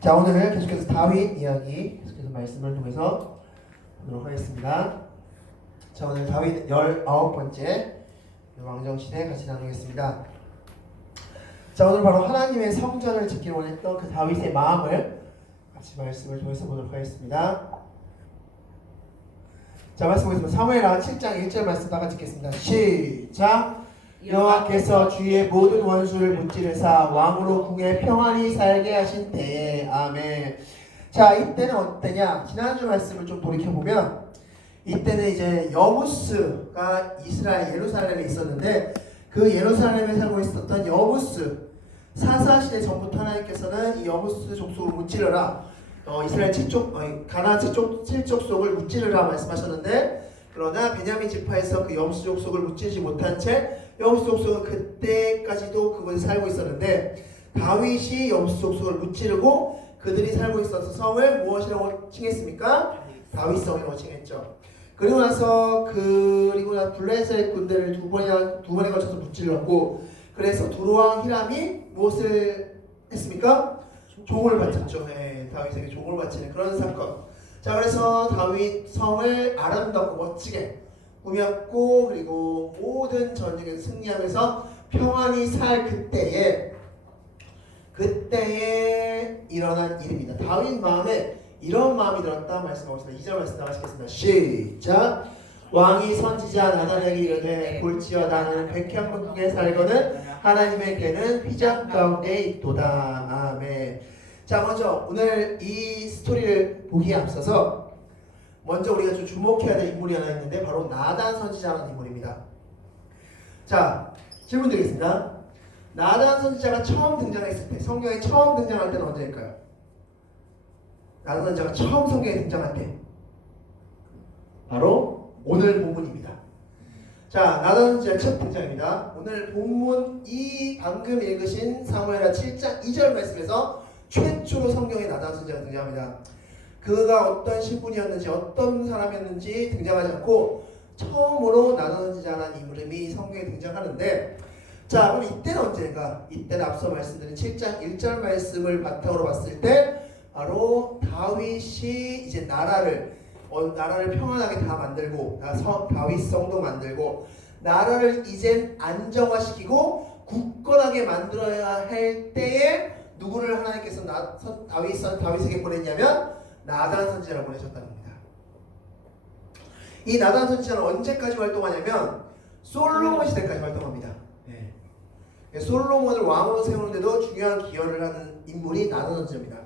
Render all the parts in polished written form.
자, 오늘 계속해서 다윗 이야기 계속해서 말씀을 통해서 보도록 하겠습니다. 자, 오늘 다윗 19번째 왕정시대 같이 나누겠습니다. 자, 오늘 바로 하나님의 성전을 짓기를 원했던 그 다윗의 마음을 같이 말씀을 통해서 보도록 하겠습니다. 자, 말씀 보겠습니다. 사무엘하 7장 1절 말씀 다 같이 읽겠습니다. 시작! 여호와께서 주의 모든 원수를 무찌르사 왕으로 궁에 평안히 살게 하신 때에. 아멘. 자, 이때는 어때냐? 지난주 말씀을 좀 돌이켜보면 이때는 이제 여부스가 이스라엘 예루살렘에 있었는데 그 예루살렘에 살고 있었던 여부스 사사시대 전부터 하나님께서는 이 여부스 족속을 무찌르라, 이스라엘 가나안 7족속을 무찌르라 말씀하셨는데, 그러나 베냐민 지파에서 그 여부스 족속을 무찌르지 못한 채 여부스 족속은 그때까지도 그곳에 살고 있었는데, 다윗이 여부스 족속을 무찌르고 그들이 살고 있어서 성을 무엇이라고 칭했습니까? 다윗성이라고 칭했죠. 그리고 나서 블레셋 군대를 두 번에 걸쳐서 무찔렀고, 그래서 두로왕 히람이 무엇을 했습니까? 종을 바쳤죠. 네, 다윗에게 종을 바치는 그런 사건. 자, 그래서 다윗 성을 아름답고 멋지게 꾸몄고, 그리고 모든 전쟁에서 승리하면서 평안히 살 그때에 일어난 일입니다. 다윗 마음에 이런 마음이 들었다 말씀하고 있습니다. 2절 말씀 나가시겠습니다. 시작! 왕이 선지자 나단에게 이르되 볼지어다 나는 백향문국에 살거든 하나님의 궤는 휘장 가운데 있도다. 아멘. 자, 먼저 오늘 이 스토리를 보기에 앞서서 먼저 우리가 좀 주목해야 될 인물이 하나 있는데 바로 나단 선지자라는 인물입니다. 자, 질문 드리겠습니다. 나단 선지자가 처음 등장했을 때, 성경에 처음 등장할 때는 언제일까요? 나단 선지자가 처음 성경에 등장할 때 바로 오늘 본문입니다. 자, 나단 선지자 첫 등장입니다. 오늘 본문 이 방금 읽으신 사무엘하 7장 2절 말씀에서 최초로 성경에 나단 선지자가 등장합니다. 그가 어떤 신분이었는지 어떤 사람이었는지 등장하지 않고 처음으로 나단 선지자라는 이름이 성경에 등장하는데, 자, 그럼 이때는 언제인가? 이때는 앞서 말씀드린 7장 1절 말씀을 바탕으로 봤을 때 바로 다윗이 이제 나라를 평안하게 다 만들고, 다윗성도 만들고, 나라를 이젠 안정화시키고 굳건하게 만들어야 할 때에 누구를 하나님께서 다윗에게 보냈냐면 나단 선지자를 보내셨다는 겁니다. 이 나단 선지자는 언제까지 활동하냐면 솔로몬 시대까지 활동합니다. 솔로몬을 왕으로 세우는데도 중요한 기여를 하는 인물이 나단 선지자입니다.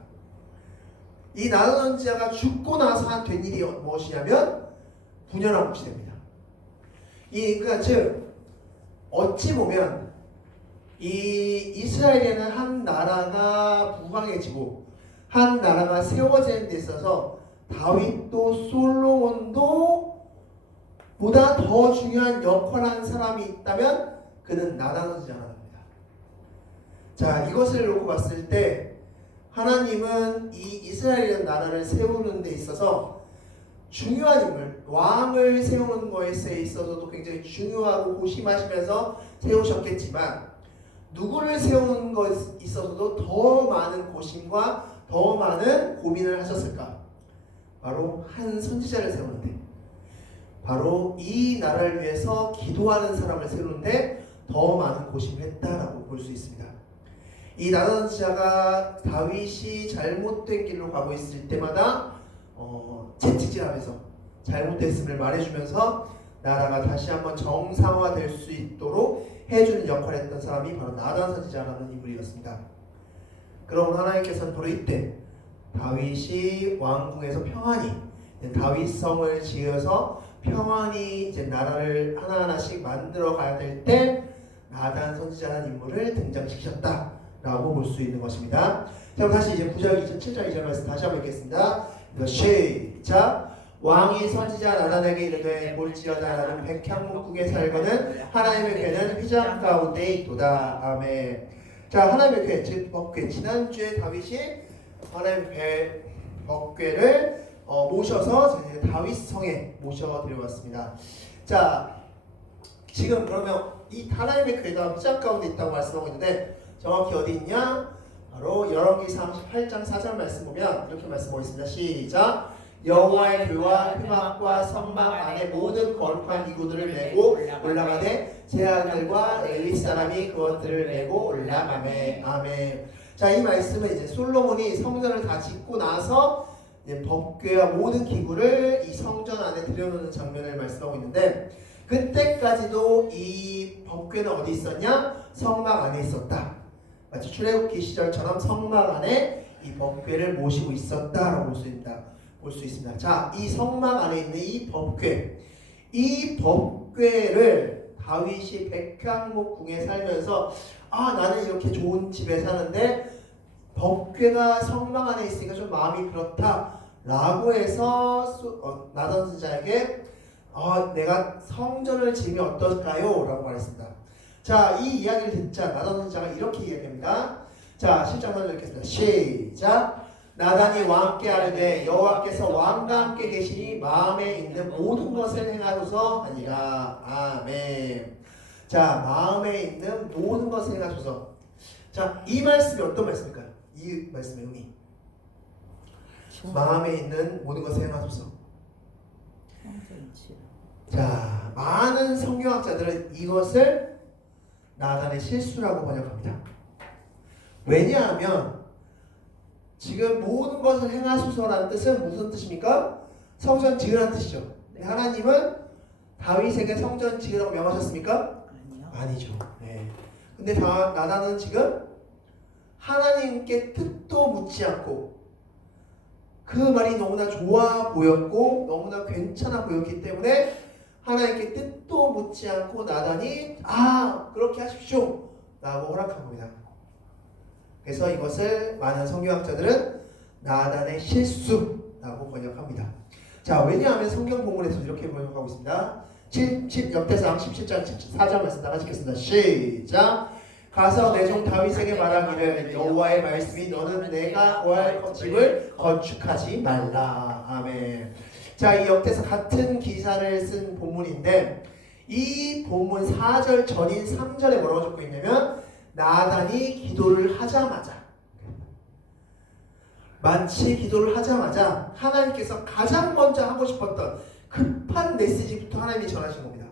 이 나단 선지자가 죽고 나서 된 일이 무엇이냐면 분열왕국 시대입니다. 그러니까 즉 어찌 보면 이 이스라엘에는 한 나라가 부강해지고 한 나라가 세워지는 데 있어서 다윗도 솔로몬도 보다 더 중요한 역할을 한 사람이 있다면 그는 나단 선지자라는 겁니다. 자, 이것을 놓고 봤을 때 하나님은 이 이스라엘이라는 나라를 세우는 데 있어서 중요한 인물, 왕을 세우는 것에 있어서도 굉장히 중요하고 고심하시면서 세우셨겠지만, 누구를 세우는 것에 있어서도 더 많은 고심과 더 많은 고민을 하셨을까? 바로 한 선지자를 세우는데, 바로 이 나라를 위해서 기도하는 사람을 세우는데 더 많은 고심을 했다라고 볼 수 있습니다. 이 나단 선지자가 다윗이 잘못된 길로 가고 있을 때마다 채찍질하면서 잘못됐음을 말해주면서 나라가 다시 한번 정상화될 수 있도록 해주는 역할을 했던 사람이 바로 나단 선지자라는 인물이었습니다. 그럼 하나님께서는 바로 이때 다윗이 왕궁에서 평안히 다윗성을 지어서 평안히 이제 나라를 하나하나씩 만들어 가야 될 때 나단 선지자라는 인물을 등장시키셨다라고 볼 수 있는 것입니다. 자, 그럼 다시 이제 9절 7절 2절 말씀 다시 한번 읽겠습니다. 시작! 왕이 선지자 나단에게 이르되 볼지어다 나는 백향목국에 살거든 하나님의 궤는 휘장 가운데 있도다. 아멘. 자, 하나님의 궤, 즉 법궤. 지난주에 다윗이 하나님의 법궤를 모셔서 다윗성에 모셔드려왔습니다. 자, 지금 그러면 이 하나님의 궤가 휘장 가운데 있다고 말씀하고 있는데 정확히 어디 있냐? 바로 열왕기상 18장 4절 말씀 보면 이렇게 말씀하겠습니다. 시작. 여호와의 교와 흑막과 성막 안에 모든 거룩한 기구들을 메고 올라가되 제 아들과 엘리 사람이 그것들을 메고 올라가매. 아멘. 자, 이 말씀은 이제 솔로몬이 성전을 다 짓고 나서 이제 법궤와 모든 기구를 이 성전 안에 들여놓는 장면을 말씀하고 있는데, 그때까지도 이 법궤는 어디 있었냐? 성막 안에 있었다. 마치 출애굽기 시절처럼 성막 안에 이 법궤를 모시고 있었다라고 볼 수 있습니다. 자, 이 성막 안에 있는 이 법궤, 이 법궤를 다윗이 백향목궁에 살면서 나는 이렇게 좋은 집에 사는데 법궤가 성막 안에 있으니까 좀 마음이 그렇다라고 해서 나단 선지자에게 내가 성전을 지으면 어떨까요? 라고 말했습니다. 자, 이 이야기를 듣자 나단 선지자가 이렇게 이야기합니다. 자, 10장만 읽겠습니다. 시작. 나단이 왕께 아뢰되 여호와께서 왕과 함께 계시니 마음에 있는 모든 것을 행하소서 하니라. 아멘. 자, 마음에 있는 모든 것을 행하소서. 자, 이 말씀이 어떤 말씀일까요? 이 말씀의 의미. 마음에 있는 모든 것을 행하소서. 자, 많은 성경학자들은 이것을 나단의 실수라고 번역합니다. 왜냐하면 지금 모든 것을 행하소서라는 뜻은 무슨 뜻입니까? 성전 지으라는 뜻이죠. 하나님은 다윗에게 성전 지으라고 명하셨습니까? 아니요. 아니죠. 네. 근데 나단은 지금 하나님께 뜻도 묻지 않고 그 말이 너무나 좋아 보였고 너무나 괜찮아 보였기 때문에 하나님께 뜻도 묻지 않고 나단이 그렇게 하십시오 라고 허락한 겁니다. 그래서 이것을 많은 성경학자들은 나단의 실수라고 번역합니다. 자, 왜냐하면 성경 본문에서 이렇게 번역하고 있습니다. 역대상 17장 14절 말씀 다 같이 읽겠습니다. 시작. 가서 내 종 다윗에게 말하기를 여호와의 말씀이 너는 내가 거할 집을 건축하지 말라. 아멘. 자, 이 역대상 같은 기사를 쓴 본문인데 이 본문 4절 전인 3절에 뭐라고 적고 있냐면 나단이 기도를 하자마자 마치 기도를 하자마자 하나님께서 가장 먼저 하고 싶었던 급한 메시지부터 하나님이 전하신 겁니다.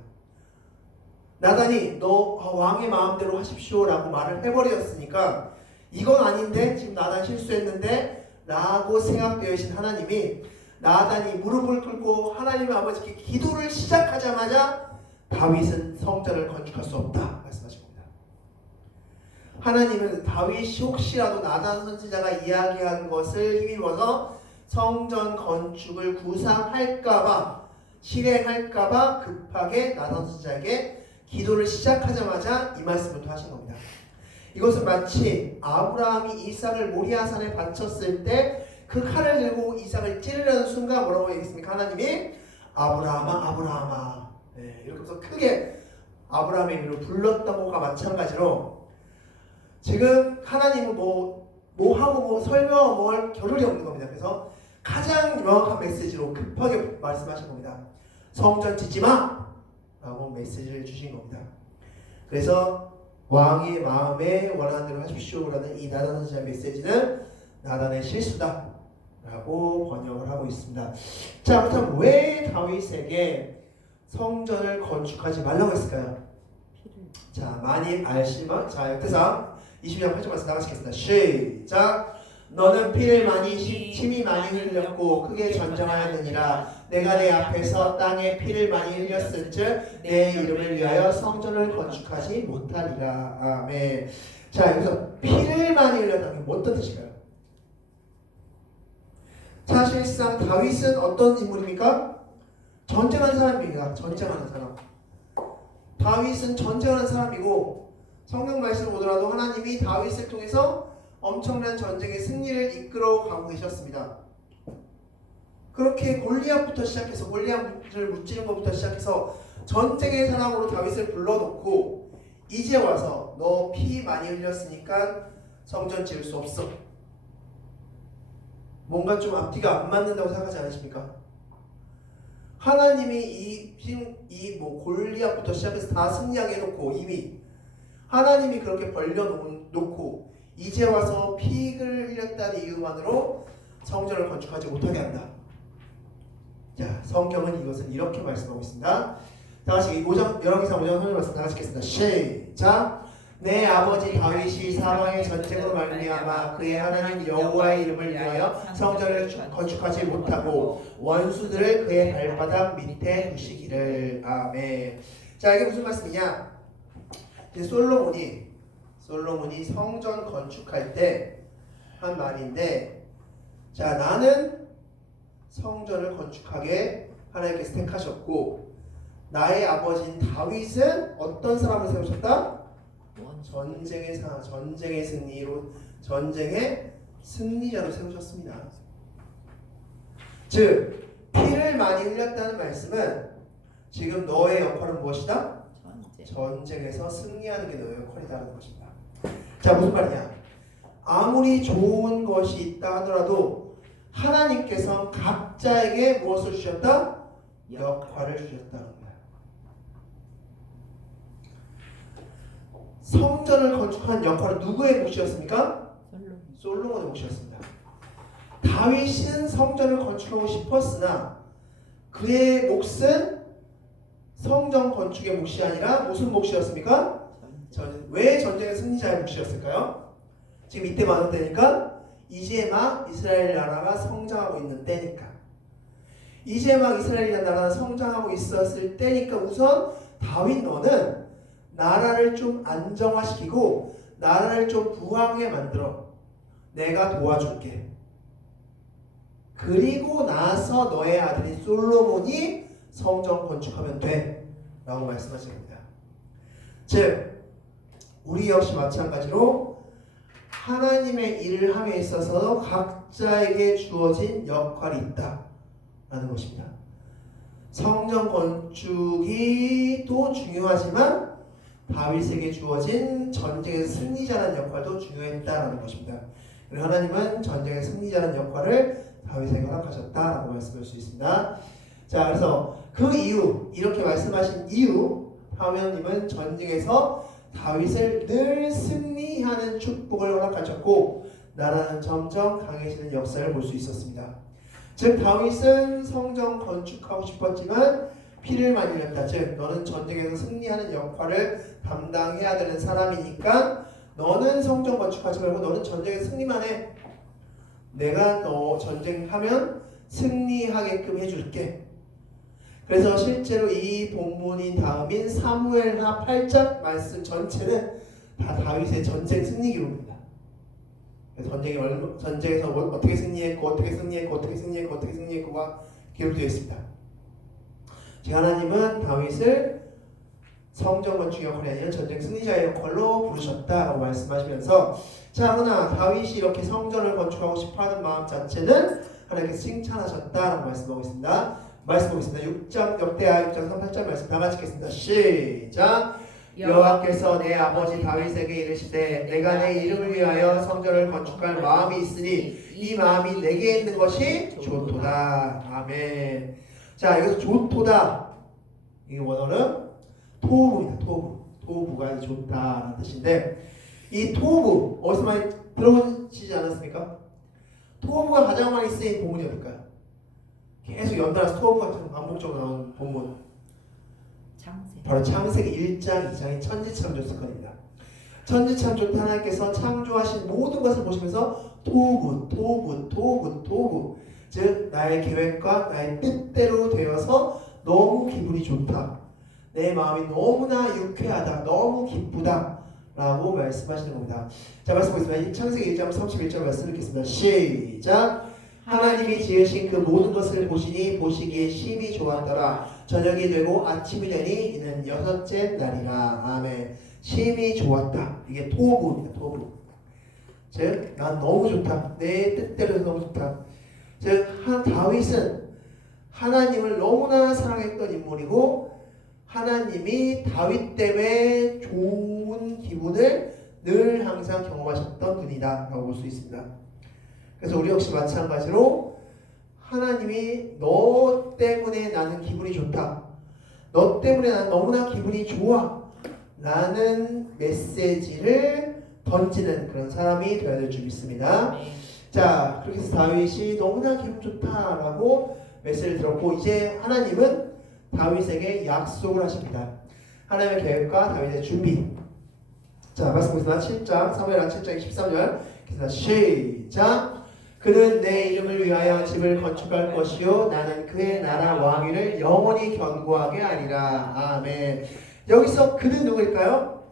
나단이 너 왕의 마음대로 하십시오 라고 말을 해버렸으니까 이건 아닌데 지금 나단 실수했는데 라고 생각되어 계신 하나님이 나단이 무릎을 꿇고 하나님 아버지께 기도를 시작하자마자 다윗은 성전을 건축할 수 없다 말씀하신 겁니다. 하나님은 다윗이 혹시라도 나단 선지자가 이야기한 것을 힘입어서 성전 건축을 구상할까봐 실행할까봐 급하게 나단 선지자에게 기도를 시작하자마자 이 말씀부터 하신 겁니다. 이것은 마치 아브라함이 이삭을 모리아산에 바쳤을 때 그 칼을 들고 이삭을 찌르려는 순간 뭐라고 얘기했습니까? 하나님이 아브라함아 아브라함아 이렇게 해서 크게 아브라함의 이름을 불렀던 것과 마찬가지로 지금 하나님은 뭐 하고 설명하고 뭐 할 겨를이 없는 겁니다. 그래서 가장 명확한 메시지로 급하게 말씀하신 겁니다. 성전 짓지 마! 라고 메시지를 주신 겁니다. 그래서 왕의 마음에 원하는 대로 하십시오 라는 이 나단 선지자의 메시지는 나단의 실수다 라고 번역을 하고 있습니다. 자, 그렇다면 왜 다윗에게 성전을 건축하지 말라고 했을까요? 자, 많이 알지만 자, 역대상 20장 8절 말씀 나가시겠습니다. 시작. 너는 피를 많이 침이 많이 흘렸고 크게 전쟁하였느니라. 내가 내 앞에서 땅에 피를 많이 흘렸은즉 내 이름을 위하여 성전을 건축하지 못하리라. 아멘. 자, 여기서 피를 많이 흘렸다는 게 어떤 뜻일까요? 사실상 다윗은 어떤 인물입니까? 전쟁하는 사람입니다. 전쟁하는 사람. 다윗은 전쟁하는 사람이고 성경 말씀을 보더라도 하나님이 다윗을 통해서 엄청난 전쟁의 승리를 이끌어 가고 계셨습니다. 그렇게 골리앗부터 시작해서 골리앗을 무찌른 것부터 시작해서 전쟁의 사람으로 다윗을 불러놓고 이제 와서 너 피 많이 흘렸으니까 성전 지을 수 없어. 뭔가 좀 앞뒤가 안 맞는다고 생각하지 않으십니까? 하나님이 골리앗부터 시작해서 다 승리하게 해놓고 이미 하나님이 그렇게 벌려놓고 이제 와서 피를 흘렸다는 이유만으로 성전을 건축하지 못하게 한다. 자, 성경은 이것을 이렇게 말씀하고 있습니다. 다 같이 5장, 열왕기상 5장 3절 말씀 다 같이 읽겠습니다. 시작. 내 아버지 다윗이 사방의 전쟁으로 말미암아 그의 하나님 여호와의 이름을 위하여 성전을 건축하지 못하고 원수들을 그의 발바닥 밑에 두시기를. 아멘. 자, 이게 무슨 말씀이냐? 이제 솔로몬이 성전 건축할 때 한 말인데, 자, 나는 성전을 건축하게 하나님께서 택하셨고 나의 아버지인 다윗은 어떤 사람을 세우셨다? 전쟁의 승리자로 세우셨습니다. 즉 피를 많이 흘렸다는 말씀은 지금 너의 역할은 무엇이다? 전쟁에서 승리하는 게 너의 역할이라는 것입니다. 자, 무슨 말이냐? 아무리 좋은 것이 있다 하더라도 하나님께서 각자에게 무엇을 주셨다? 역할을 주셨다는 거예요. 성전을 건축한 역할은 누구의 몫이었습니까? 솔로몬의 몫이었습니다. 다윗은 성전을 건축하고 싶었으나 그의 몫은 성전 건축의 몫이 아니라 무슨 몫이었습니까? 왜 전쟁의 승리자의 몫이었을까요? 지금 이때 많은 때니까 이제 막 이스라엘 나라가 성장하고 있는 때니까. 이제 막 이스라엘 나라가 성장하고 있었을 때니까 우선 다윗 너는 나라를 좀 안정화시키고 나라를 좀 부하게 만들어. 내가 도와줄게. 그리고 나서 너의 아들인 솔로몬이 성전 건축하면 돼 라고 말씀하신 겁니다. 즉 우리 역시 마찬가지로 하나님의 일을 함에 있어서 각자에게 주어진 역할이 있다라는 것입니다. 성전 건축이 또 중요하지만 다윗에게 주어진 전쟁에서 승리자라는 역할도 중요했다라는 것입니다. 그리고 하나님은 전쟁의 승리자라는 역할을 다윗에게 허락하셨다라고 말씀할 수 있습니다. 자, 그래서 그 이유, 이렇게 말씀하신 이유, 하나님은 전쟁에서 다윗을 늘 승리하는 축복을 허락하셨고 나라는 점점 강해지는 역사를 볼 수 있었습니다. 즉 다윗은 성전 건축하고 싶었지만 피를 많이 흘렸다. 즉 너는 전쟁에서 승리하는 역할을 담당해야 되는 사람이니까 너는 성전 건축하지 말고 너는 전쟁에서 승리만 해. 내가 너 전쟁하면 승리하게끔 해줄게. 그래서 실제로 이 본문인 다음인 사무엘하 8장 말씀 전체는 다 다윗의 전쟁 승리 기록입니다. 전쟁에서 어떻게 승리했고가 기록되어 있습니다. 하나님은 다윗을 성전 건축 역할이 아니라 전쟁 승리자의 역할로 부르셨다라고 말씀하시면서, 자, 그러나 다윗이 이렇게 성전을 건축하고 싶어하는 마음 자체는 하나님께서 칭찬하셨다라고 말씀하고 있습니다. 말씀 보겠습니다. 6장 역대하 6장 38절 말씀 다 같이 읽겠습니다. 시작. 여호와께서 내 아버지 다윗에게 이르시되 내가 내 이름을 위하여 성전을 건축할 마음이 있으니 이 마음이 내게 있는 것이 좋도다. 아멘. 자, 여기서 좋도다, 이게 원어는 토부입니다. 토부가 좋다라는 뜻인데, 이 토부 어디서 많이 들어보시지 않았습니까? 토부가 가장 많이 쓰인 본문이 어딜까요? 계속 연달아서 토부가 반복적으로 나오는 본문, 바로 창세기 1장 2장의 천지창조 사건입니다. 천지창조 때 하나님께서 창조하신 모든 것을 보시면서 토부, 즉 나의 계획과 나의 뜻대로 되어서 너무 기분이 좋다, 내 마음이 너무나 유쾌하다, 너무 기쁘다 라고 말씀하시는 겁니다. 자, 말씀 보겠습니다. 창세기 1장 31절 말씀 읽겠습니다. 시작. 하나님이 지으신 그 모든 것을 보시니 보시기에 심히 좋았더라. 저녁이 되고 아침이 되니 이는 여섯째 날이라. 아멘. 심히 좋았다. 이게 토부입니다. 토부. 즉, 난 너무 좋다. 내 뜻대로 너무 좋다. 즉, 다윗은 하나님을 너무나 사랑했던 인물이고 하나님이 다윗 때문에 좋은 기분을 늘 항상 경험하셨던 분이다 라고 볼 수 있습니다. 그래서 우리 역시 마찬가지로 하나님이 너 때문에 나는 기분이 좋다, 너 때문에 나는 너무나 기분이 좋아 라는 메시지를 던지는 그런 사람이 되어야 될 줄 믿습니다. 자, 그렇게 해서 다윗이 너무나 기분 좋다라고 메시지를 들었고, 이제 하나님은 다윗에게 약속을 하십니다. 하나님의 계획과 다윗의 준비. 자, 말씀 보겠습니다. 7장, 사무엘하 7장 13절. 시작. 그는 내 이름을 위하여 집을 건축할 것이요 나는 그의 나라 왕위를 영원히 견고하게 하리라. 아멘. 여기서 그는 누구일까요?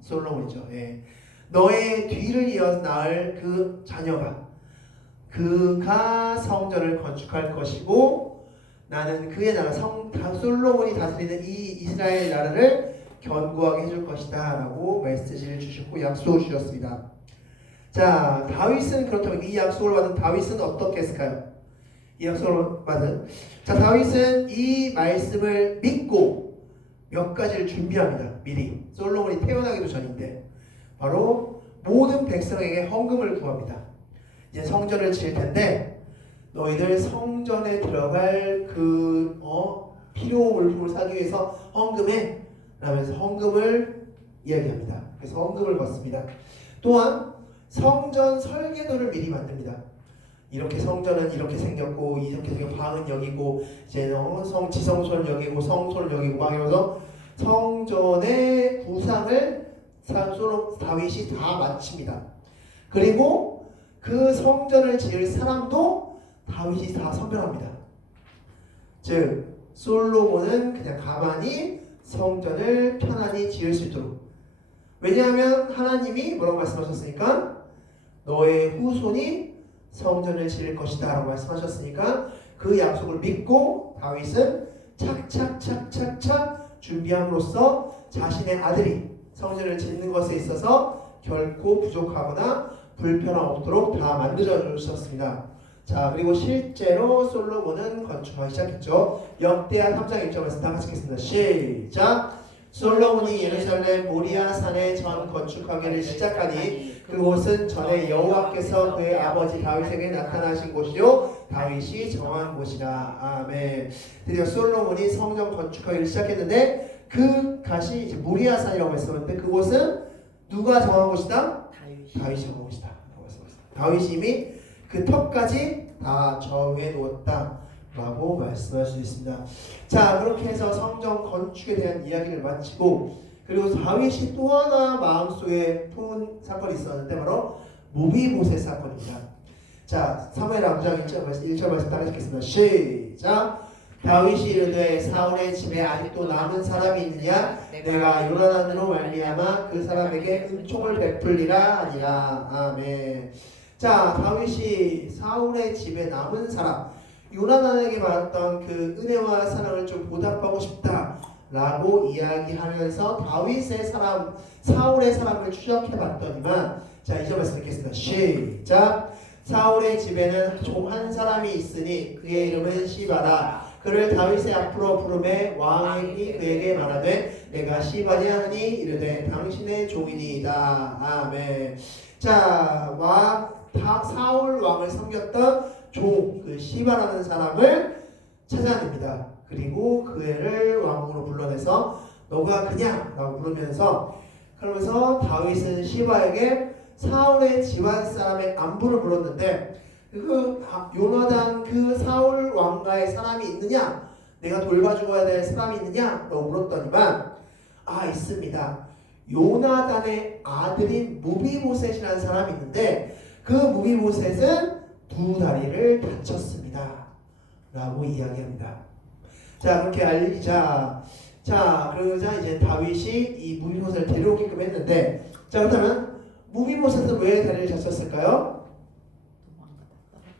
솔로몬이죠. 예. 너의 뒤를 이어 낳을 그 자녀가 그가 성전을 건축할 것이고 나는 그의 나라 솔로몬이 다스리는 이 이스라엘 나라를 견고하게 해줄 것이다 라고 메시지를 주셨고 약속을 주셨습니다. 자, 다윗은 그렇다면 이 약속을 받은 다윗은 어떻게 했을까요? 이 약속을 받은 자, 다윗은 이 말씀을 믿고 몇 가지를 준비합니다. 미리 솔로몬이 태어나기도 전인데 바로 모든 백성에게 헌금을 구합니다. 이제 성전을 지을 텐데 너희들 성전에 들어갈 그 필요 물품을 사기 위해서 헌금해 라면서 헌금을 이야기합니다. 그래서 헌금을 받습니다. 또한 성전 설계도를 미리 만듭니다. 이렇게 성전은 이렇게 생겼고 이렇게 생긴 방은 여기고 이제 지성소는 여기고 성소는 여기고 막 이러면서 성전의 구상을 다윗이 다 마칩니다. 그리고 그 성전을 지을 사람도 다윗이 다 선별합니다. 즉 솔로몬은 그냥 가만히 성전을 편안히 지을 수 있도록. 왜냐하면 하나님이 뭐라고 말씀하셨으니까 너의 후손이 성전을 지을 것이다 라고 말씀하셨으니까 그 약속을 믿고 다윗은 착착 준비함으로써 자신의 아들이 성전을 짓는 것에 있어서 결코 부족하거나 불편함 없도록 다 만들어 주셨습니다. 자, 그리고 실제로 솔로몬은 건축하기 시작했죠. 역대하 3장 1절에서 다 같이 읽겠습니다. 시작. 솔로몬이 예루살렘 모리아 산에 전 건축하기를 시작하니 그곳은 전에 여호와께서 그의 아버지 다윗에게 나타나신 곳이요 다윗이 정한 곳이라. 아멘. 드디어 솔로몬이 성전 건축하기를 시작했는데 그 곳이 이제 모리아 산이라고 했었는데 그곳은 누가 정한 곳이다? 다윗이 정한 곳이다. 다윗이 이미 그 턱까지 다 정해 놓았다 라고 말씀할 수 있습니다. 자, 그렇게 해서 성전 건축에 대한 이야기를 마치고 그리고 다윗이 또 하나 마음속에 품은 사건이 있었는데 바로 모비보셋 사건입니다. 자, 사무엘하 9장 1절 말씀 따라 읽겠습니다. 시작. 다윗이 이르되 사울의 집에 아직도 남은 사람이 있느냐 내가 요나단으로 말미암아 그 사람에게 은총을 베풀리라 하니라. 아멘. 자, 다윗이 사울의 집에 남은 사람 요나단에게 받았던 그 은혜와 사랑을 좀 보답하고 싶다라고 이야기하면서 다윗의 사람, 사울의 사람을 추적해봤더니만 자, 이제 말씀 듣겠습니다. 시작. 사울의 집에는 총 한 사람이 있으니 그의 이름은 시바라. 그를 다윗의 앞으로 부르매 왕이 그에게 말하되 내가 시바냐 하니 이르되 당신의 종이니이다. 아멘. 자, 사울 왕을 섬겼던 그 시바라는 사람을 찾아냅니다. 그리고 그 애를 왕으로 불러내서 너가 그냐? 라고 부르면서 그러면서 다윗은 시바에게 사울의 집안 사람의 안부를 물었는데 그 요나단 그 사울 왕가의 사람이 있느냐? 내가 돌봐주어야 될 사람이 있느냐? 라고 물었더니만 있습니다. 요나단의 아들인 무비보셋이라는 사람이 있는데 그 무비보셋은 두 다리를 다쳤습니다 라고 이야기합니다. 자, 그렇게 알리자 그러자 이제 다윗이 이 무비보셋을 데려오게끔 했는데 자, 그렇다면 무비보셋은 왜 다리를 다쳤을까요?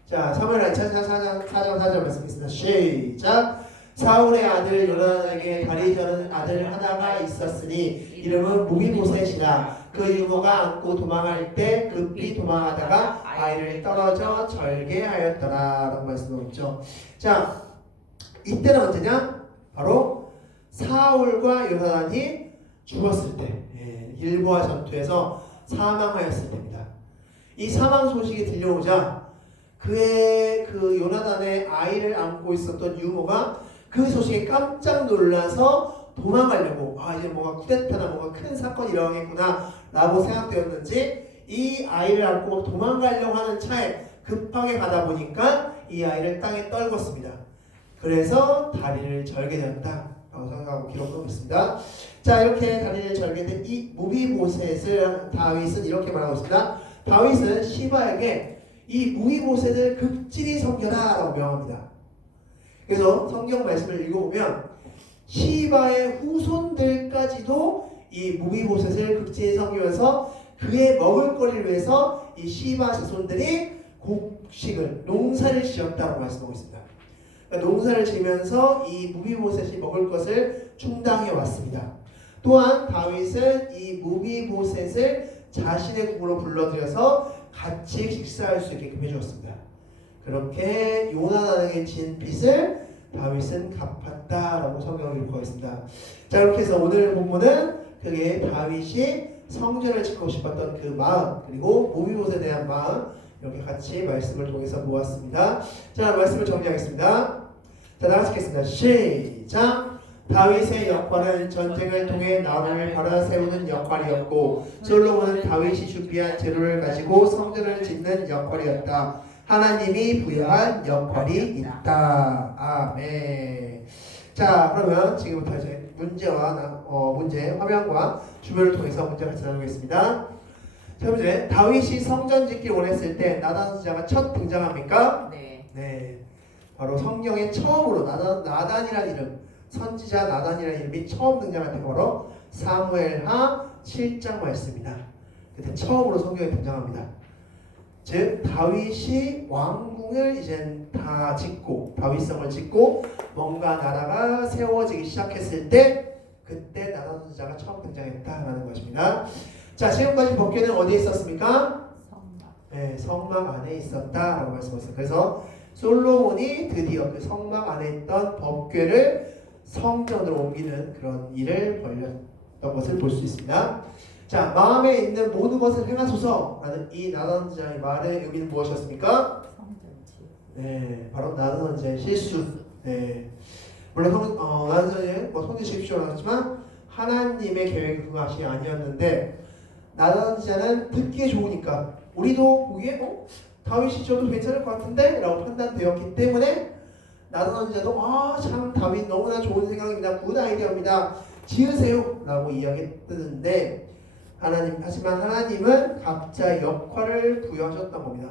자, 사무엘하 4장 4절 말씀하겠습니다. 시작. 사울의 아들 요나단에게 다리 저는 아들 하나가 있었으니 이름은 무비보셋이라. 그 유모가 안고 도망할 때 급히 도망하다가 아이를 떨어져 절개하였더라 라고 말씀하고 있죠. 자, 이때는 언제냐? 바로 사울과 요나단이 죽었을 때, 길보아 전투에서 사망하였을 때입니다. 이 사망 소식이 들려오자 그의 그 요나단의 아이를 안고 있었던 유모가 그 소식에 깜짝 놀라서 도망가려고 이제 뭔가 쿠데타나 뭔가 큰 사건이 일어나겠구나 라고 생각되었는지 이 아이를 안고 도망가려고 하는 차에 급하게 가다 보니까 이 아이를 땅에 떨궜습니다. 그래서 다리를 절게 되었다 라고 생각하고 기록하고 있습니다. 자, 이렇게 다리를 절게 된 이 무비보셋을 다윗은 이렇게 말하고 있습니다. 다윗은 시바에게 이 무비보셋을 극진히 섬겨라 라고 명합니다. 그래서 성경 말씀을 읽어보면 시바의 후손들까지도 이 무비보셋을 극진히 섬기면서 그의 먹을거리를 위해서 이 시바 자손들이 곡식을 농사를 지었다고 말씀하고 있습니다. 그러니까 농사를 지면서 이 무비보셋이 먹을 것을 충당해 왔습니다. 또한 다윗은 이 무비보셋을 자신의 궁으로 불러들여서 같이 식사할 수 있게끔 해주었습니다. 그렇게 요나단에게 진 빚을 다윗은 갚았다라고 성경을 기록하고 있습니다. 자, 이렇게 해서 오늘 본문은 그게 다윗이 성전을 짓고 싶었던 그 마음, 그리고 무비보셋에 대한 마음, 이렇게 같이 말씀을 통해서 모았습니다. 자, 말씀을 정리하겠습니다. 자, 다 같이 읽겠습니다. 시작! 다윗의 역할은 전쟁을 통해 나무를 갈아 세우는 역할이었고 솔로몬은 다윗이 준비한 재료를 가지고 성전을 짓는 역할이었다. 하나님이 부여한 역할이 있다. 아멘. 자, 그러면 지금부터 이제 문제 화면과 주변을 통해서 문제 같이 나누겠습니다. 자, 문제. 다윗이 성전 짓기를 원했을 때 나단 선지자가 첫 등장합니까? 네. 바로 성경에 처음으로 나단이라는 이름, 선지자 나단이라는 이름이 처음 등장할 때가 바로 사무엘하 7장 말씀입니다. 그때 처음으로 성경에 등장합니다. 즉 다윗이 왕궁을 이제 다 짓고 다윗성을 짓고 뭔가 나라가 세워지기 시작했을 때 그때 나단 선지자가 처음 등장했다라는 것입니다. 자, 지금까지 법궤는 어디에 있었습니까? 성막. 네, 성막 안에 있었다라고 말씀하셨어요. 그래서 솔로몬이 드디어 그 성막 안에 있던 법궤를 성전으로 옮기는 그런 일을 벌였던 것을 볼 수 있습니다. 자, 마음에 있는 모든 것을 행하소서라는 이 나단 선지자의 말의 의미는 무엇이었습니까? 성전지. 네, 바로 나단 선지자의 실수. 네, 물론 나단 선지자는 손이 십시오라고 하지만 하나님의 계획이 그것이 아니었는데 나단 선지자는 듣기에 좋으니까 우리도 보기에 다윗이 저도 괜찮을 것 같은데 라고 판단되었기 때문에 나단 선지자도 참 다윗 너무나 좋은 생각입니다. 굿 아이디어입니다. 지으세요 라고 이야기했는데 하지만 하나님은 각자의 역할을 부여하셨던 겁니다.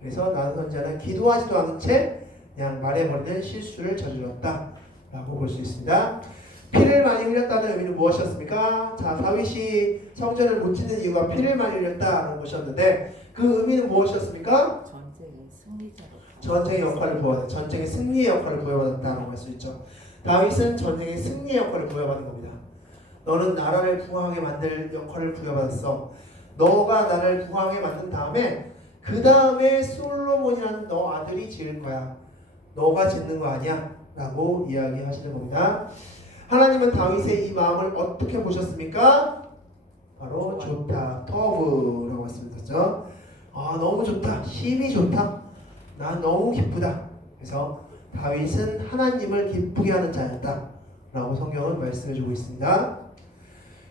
그래서 나단 선지자는 기도하지도 않은 채 그냥 말해버리는 실수를 저질렀다 라고 볼 수 있습니다. 피를 많이 흘렸다는 의미는 무엇이었습니까? 자, 다윗이 성전을 못 짓는 이유가 피를 많이 흘렸다는 것이었는데 그 의미는 무엇이었습니까? 전쟁의 승리자로. 전쟁의 역할을 부여받았다. 전쟁의 승리의 역할을 부여받았다고 할 수 있죠. 다윗은 전쟁의 승리의 역할을 부여받은 겁니다. 너는 나라를 부강하게 만들 역할을 부여받았어. 너가 나를 부강하게 만든 다음에 그 다음에 솔로몬이라는 너 아들이 지을 거야. 너가 짓는 거 아니야 라고 이야기하시는 겁니다. 하나님은 다윗의 이 마음을 어떻게 보셨습니까? 바로 좋다, 터브라고 말씀드렸죠. 너무 좋다, 힘이 좋다, 난 너무 기쁘다. 그래서 다윗은 하나님을 기쁘게 하는 자였다 라고 성경은 말씀해주고 있습니다.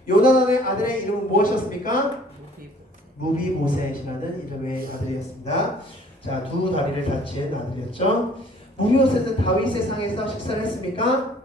요나단의 아들의 이름은 무엇이었습니까? 무비보셋이라는 이름의 아들이었습니다. 자, 두 다리를 다친 아들이었죠. 무비보셋은 다윗의 상에서 식사를 했습니까?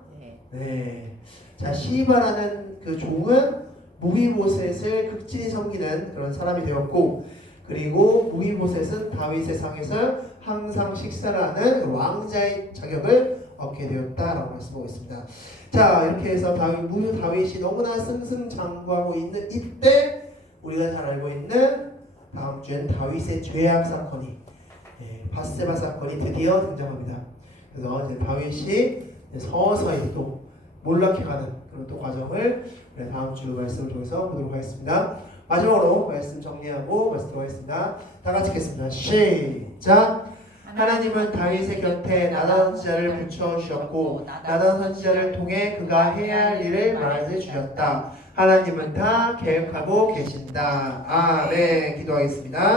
네. 자, 시바라는 그 종은 무비보셋을 극진히 섬기는 그런 사람이 되었고, 그리고 무비보셋은 다윗의 상에서 항상 식사를 하는 왕자의 자격을 얻게 되었다라고 말씀하고 있습니다. 자, 이렇게 해서 다윗이 너무나 승승장구하고 있는 이때 우리가 잘 알고 있는 다음 주엔 다윗의 죄악 사건이 바세바 사건이 드디어 등장합니다. 그래서 이제 다윗이 서서히 또 몰락해가는 그런 또 과정을 다음 주 말씀을 통해서 보도록 하겠습니다. 마지막으로 말씀 정리하고 말씀드리도록 하겠습니다. 다 같이 읽겠습니다. 시작! 하나님은 다윗의 곁에 나단 선지자를 붙여주셨고 나단 선지자를 통해 그가 해야 할 일을 말해 주셨다. 하나님은 다 계획하고 계신다. 아멘. 기도하겠습니다.